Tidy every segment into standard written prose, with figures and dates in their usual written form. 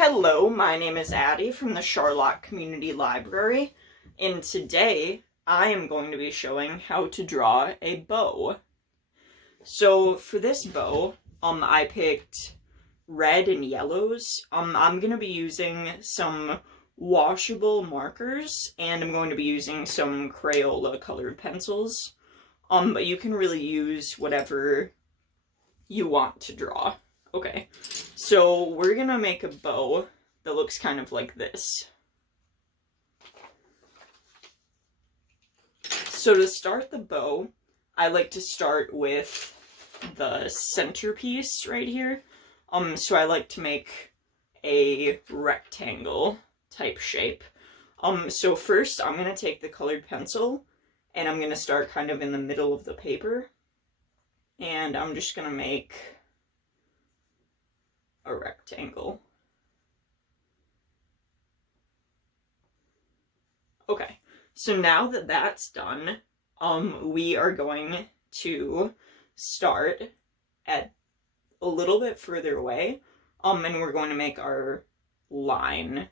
Hello, my name is Addie from the Charlotte Community Library, and today I am going to be showing how to draw a bow. So for this bow, I picked red and yellows. I'm going to be using some washable markers, and I'm going to be using some Crayola colored pencils. But you can really use whatever you want to draw. Okay, so we're gonna make a bow that looks kind of like this. So to start the bow, I like to start with the centerpiece right here. So I like to make a rectangle type shape. So first I'm gonna take the colored pencil and I'm gonna start kind of in the middle of the paper. And I'm just gonna make a rectangle. Okay, so now that that's done, we are going to start at a little bit further away, and we're going to make our line.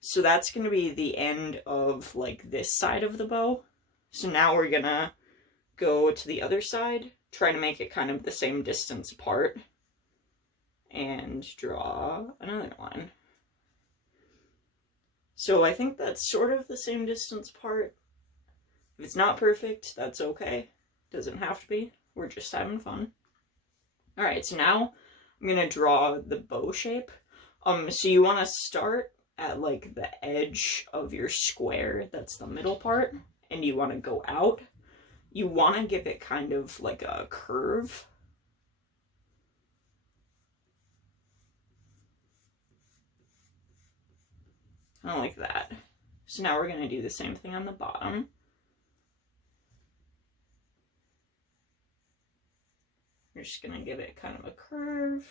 So that's going to be the end of, like, this side of the bow. So now we're gonna go to the other side, try to make it kind of the same distance apart, and draw another line. So I think that's sort of the same distance apart. If it's not perfect, that's okay. Doesn't have to be. We're just having fun. Alright, so now I'm gonna draw the bow shape. So you want to start at, like, the edge of your square, that's the middle part, and you want to go out. You want to give it kind of like a curve. Kind of like that. So now we're going to do the same thing on the bottom. We're just going to give it kind of a curve.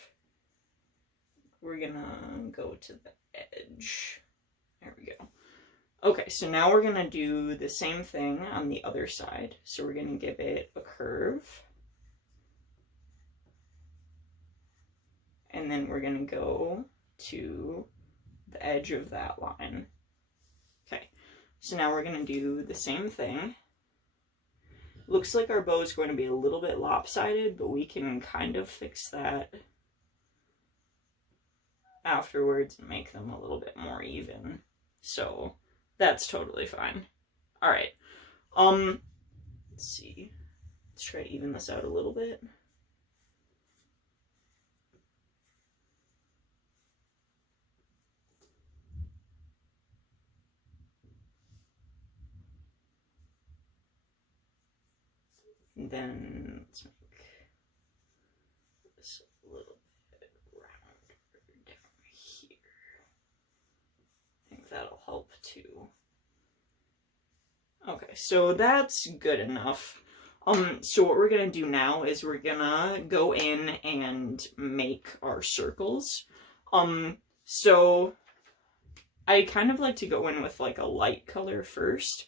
We're going to go to the edge. There we go. Okay, so now we're going to do the same thing on the other side. So we're going to give it a curve. And then we're going to go to the edge of that line. Okay, so now we're going to do the same thing. Looks like our bow is going to be a little bit lopsided, but we can kind of fix that afterwards and make them a little bit more even. So that's totally fine. All right. Let's see. Let's try to even this out a little bit. And then let's make this a little bit rounder down here. I think that'll help too. Okay, so that's good enough. So what we're gonna do now is we're gonna go in and make our circles. So I kind of like to go in with like a light color first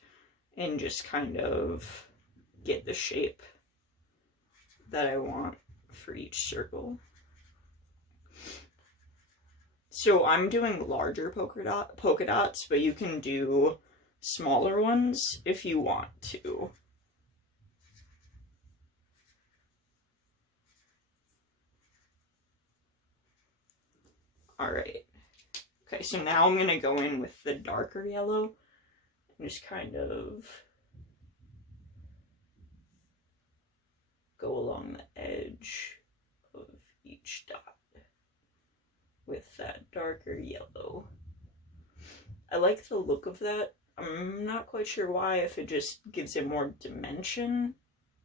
and just kind of get the shape that I want for each circle. So I'm doing larger polka dots, but you can do smaller ones if you want to. Alright. Okay, so now I'm gonna go in with the darker yellow and just kind of go along the edge of each dot with that darker yellow. I like the look of that. I'm not quite sure why, if it just gives it more dimension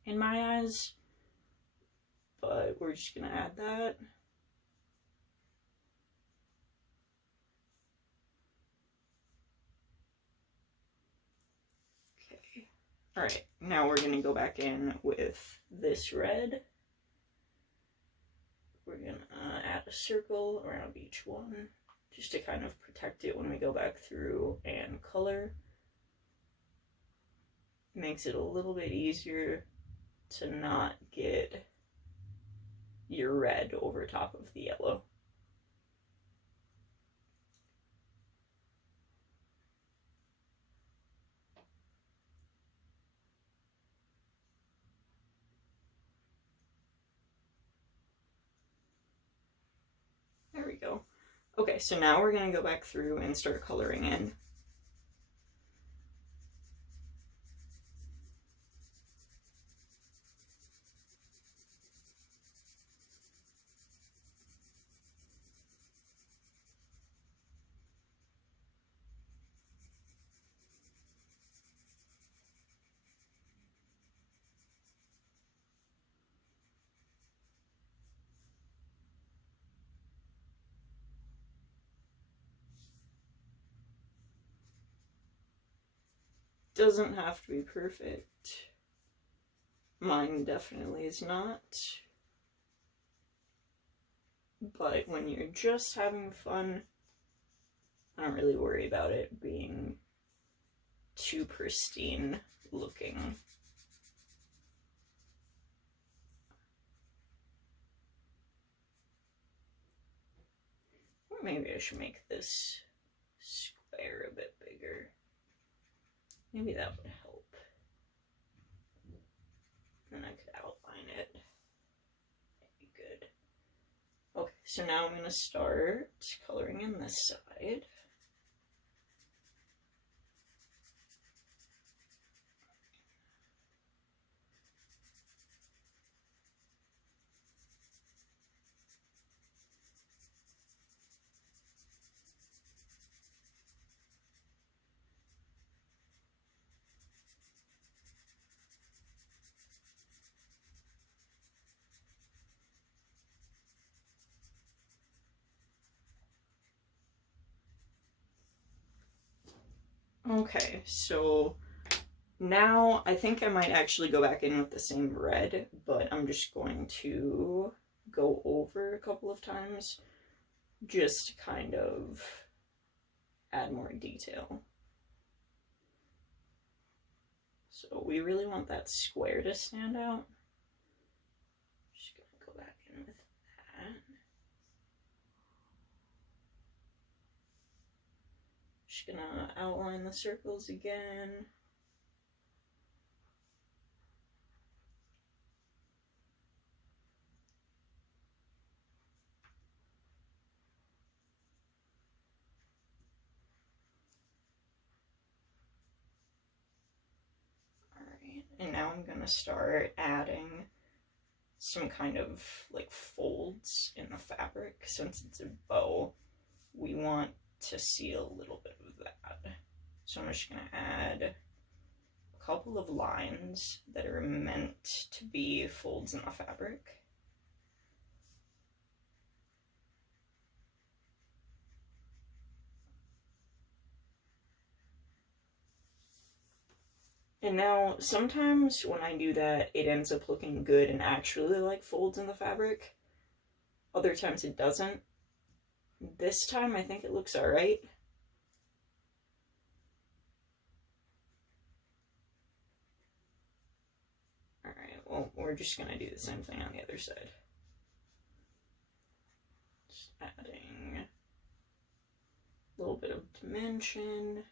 in my eyes, but we're just gonna add that. Okay. Alright, now we're gonna go back in with this red. We're gonna add a circle around each one, just to kind of protect it when we go back through and color. Makes it a little bit easier to not get your red over top of the yellow. Okay, so now we're gonna go back through and start coloring in. Doesn't have to be perfect. Mine definitely is not. But when you're just having fun, I don't really worry about it being too pristine looking. Or maybe I should make this square a bit bigger. Maybe that would help. Then I could outline it. That'd be good. Okay, so now I'm going to start coloring in this side. Okay, so now I think I might actually go back in with the same red, but I'm just going to go over a couple of times just to kind of add more detail. So we really want that square to stand out. Just gonna go back in with that. Just gonna outline the circles again. Alright, and now I'm gonna start adding some kind of like folds in the fabric. Since it's a bow, we want to see a little bit of that. So I'm just going to add a couple of lines that are meant to be folds in the fabric. And now sometimes when I do that, it ends up looking good and actually like folds in the fabric. Other times it doesn't. This time I think it looks alright. Alright, well, we're just gonna do the same thing on the other side. Just adding a little bit of dimension.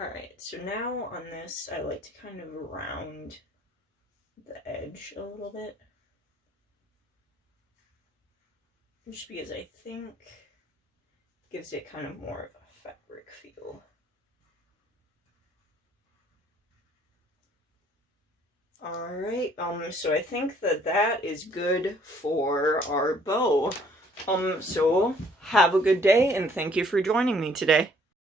Alright, so now on this, I like to kind of round the edge a little bit. Just because I think it gives it kind of more of a fabric feel. Alright, so I think that is good for our bow. So have a good day and thank you for joining me today.